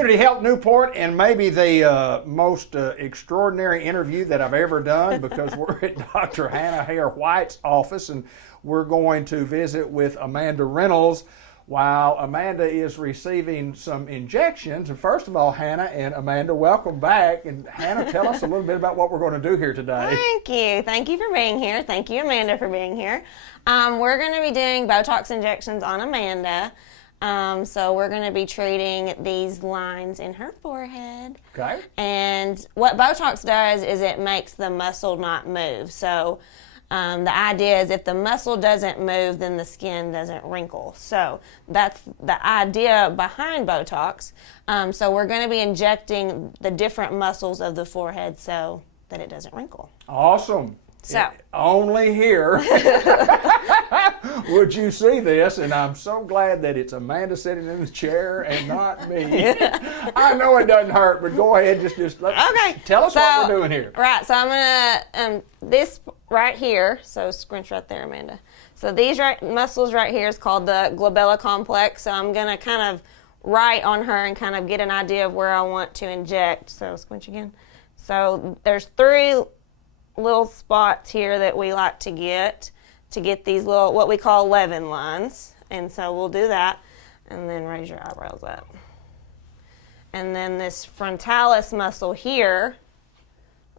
Community Health Newport, and maybe the most extraordinary interview that I've ever done, because we're at Dr. Hannah Hare White's office, and we're going to visit with Amanda Reynolds while Amanda is receiving some injections. And first of all, Hannah and Amanda, welcome back. And Hannah, tell us a little bit about what we're going to do here today. Thank you. Thank you for being here. Thank you, Amanda, for being here. We're going to be doing Botox injections on Amanda. So we're going to be treating these lines in her forehead. Okay. And what Botox does is it makes the muscle not move. So the idea is if the muscle doesn't move, then the skin doesn't wrinkle. So that's the idea behind Botox. So we're going to be injecting the different muscles of the forehead so that it doesn't wrinkle. Awesome. So only here would you see this, and I'm so glad that it's Amanda sitting in the chair and not me. I know it doesn't hurt, but go ahead, tell us what we're doing here. Right, so I'm gonna this right here. So scrunch right there, Amanda. So these muscles right here is called the glabella complex. So I'm gonna kind of write on her and kind of get an idea of where I want to inject. So squinch again. So there's 3 little spots here that we like to get these little, what we call Levin lines. And so we'll do that, and then raise your eyebrows up. And then this frontalis muscle here,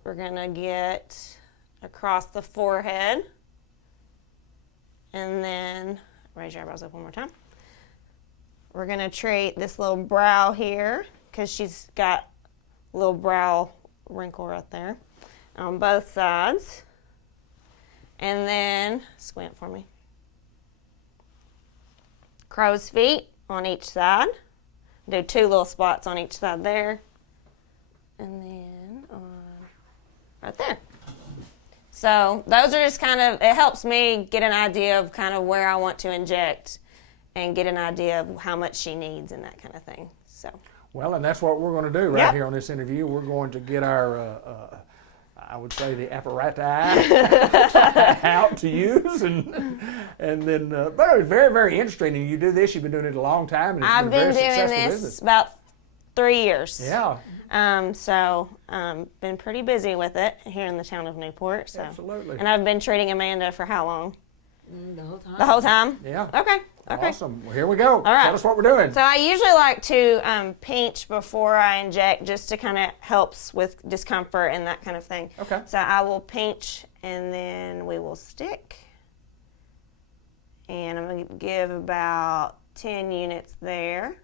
we're gonna get across the forehead, and then raise your eyebrows up one more time. We're gonna treat this little brow here, because she's got a little brow wrinkle right there on both sides. And then, squint for me, crow's feet on each side. Do 2 little spots on each side there. And then right there. So those are just kind of, it helps me get an idea of kind of where I want to inject and get an idea of how much she needs and that kind of thing. So. Well, and that's what we're going to do right here on this interview. We're going to get our I would say the apparatus out to use, and then, but it's very, very interesting. And you do this, you've been doing it a long time, and it's I've been a been very doing successful this business. about 3 years. Yeah. So been pretty busy with it here in the town of Newport. So. Absolutely. And I've been treating Amanda for how long? The whole time. The whole time? Yeah. Okay. Awesome. Well, here we go. All right. Tell us what we're doing. So I usually like to pinch before I inject, just to kind of helps with discomfort and that kind of thing. Okay. So I will pinch, and then we will stick. And I'm going to give about 10 units there.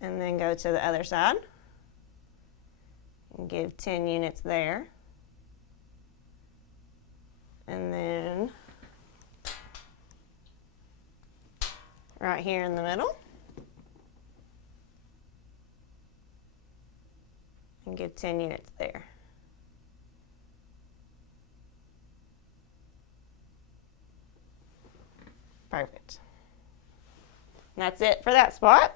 And then go to the other side. And give 10 units there. And then right here in the middle. And give 10 units there. Perfect. And that's it for that spot.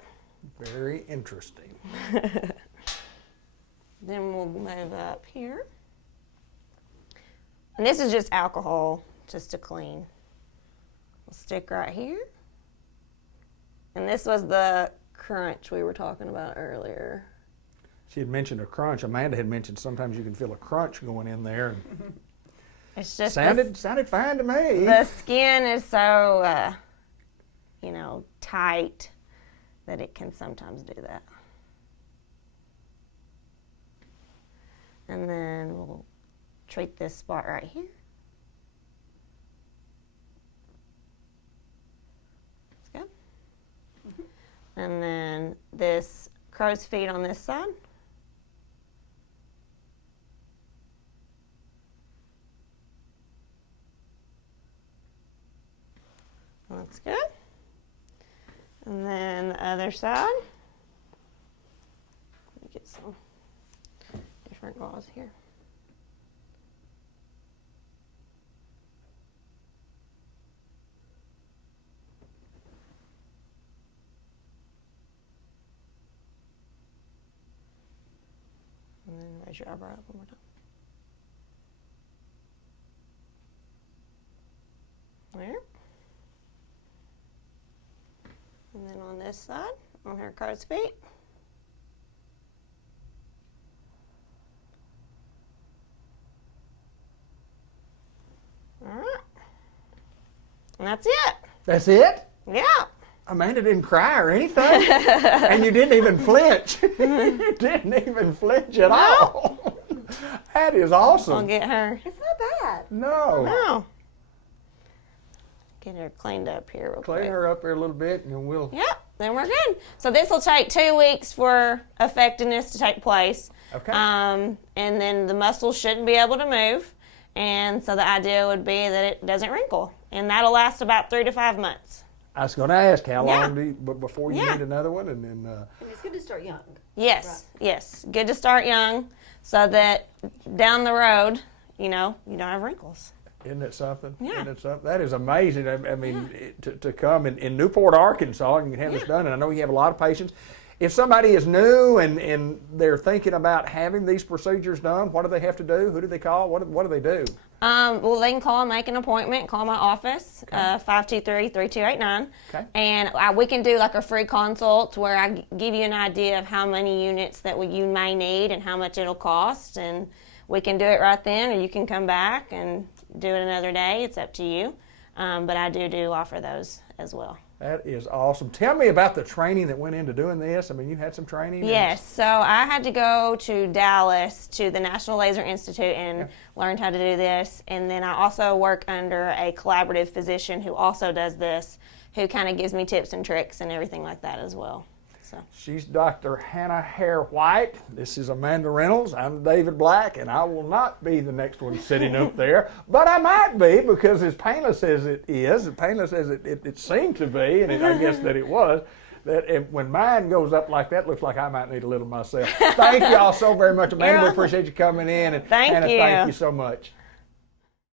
Very interesting. Then we'll move up here. And this is just alcohol, just to clean. We'll stick right here. And this was the crunch we were talking about earlier. She had mentioned a crunch. Amanda had mentioned sometimes you can feel a crunch going in there. It's just sounded fine to me. The skin is so, tight that it can sometimes do that. And then we'll treat this spot right here. Let's go. And then this crow's feet on this side. That's good. And then the other side. Let me get some different gauze here. And then raise your eyebrow up one more time. There. And this side on her crow's feet. All right. And that's it. That's it? Yeah. Amanda didn't cry or anything. And you didn't even flinch. You didn't even flinch at all. That is awesome. I'll get her. It's not bad. No. No. Get her cleaned up here real quick. Clean her up here a little bit and we'll... Yeah, then we're good. So this will take 2 weeks for effectiveness to take place. Okay. And then the muscles shouldn't be able to move. And so the idea would be that it doesn't wrinkle. And that'll last about 3 to 5 months. I was going to ask how Yeah. long before you Yeah. need another one, and then And it's good to start young. Yes, yes. Good to start young so that down the road, you don't have wrinkles. isn't it something? Yeah. Isn't it something? That is amazing. I mean, to come in Newport, Arkansas, and have this done, and I know you have a lot of patients. If somebody is new and they're thinking about having these procedures done, what do they have to do? Who do they call? What do they do? Well, they can call and make an appointment. Call my office, 523-3289. Okay. And we can do like a free consult where I give you an idea of how many units that you may need and how much it'll cost. And we can do it right then, or you can come back and do it another day. It's up to you. But I do offer those as well. That is awesome. Tell me about the training that went into doing this. I mean, you had some training? Yes, so I had to go to Dallas to the National Laser Institute and learned how to do this. And then I also work under a collaborative physician who also does this, who kind of gives me tips and tricks and everything like that as well. So She's Dr. Hannah Hare White. This is Amanda Reynolds. I'm David Black, and I will not be the next one sitting up there, but I might be because as painless as it is, as painless as it seemed to be, and I guess that it was, that when mine goes up like that, looks like I might need a little myself. Thank you all so very much, Amanda. We appreciate you coming in, and Thank Hannah, you. thank you so much.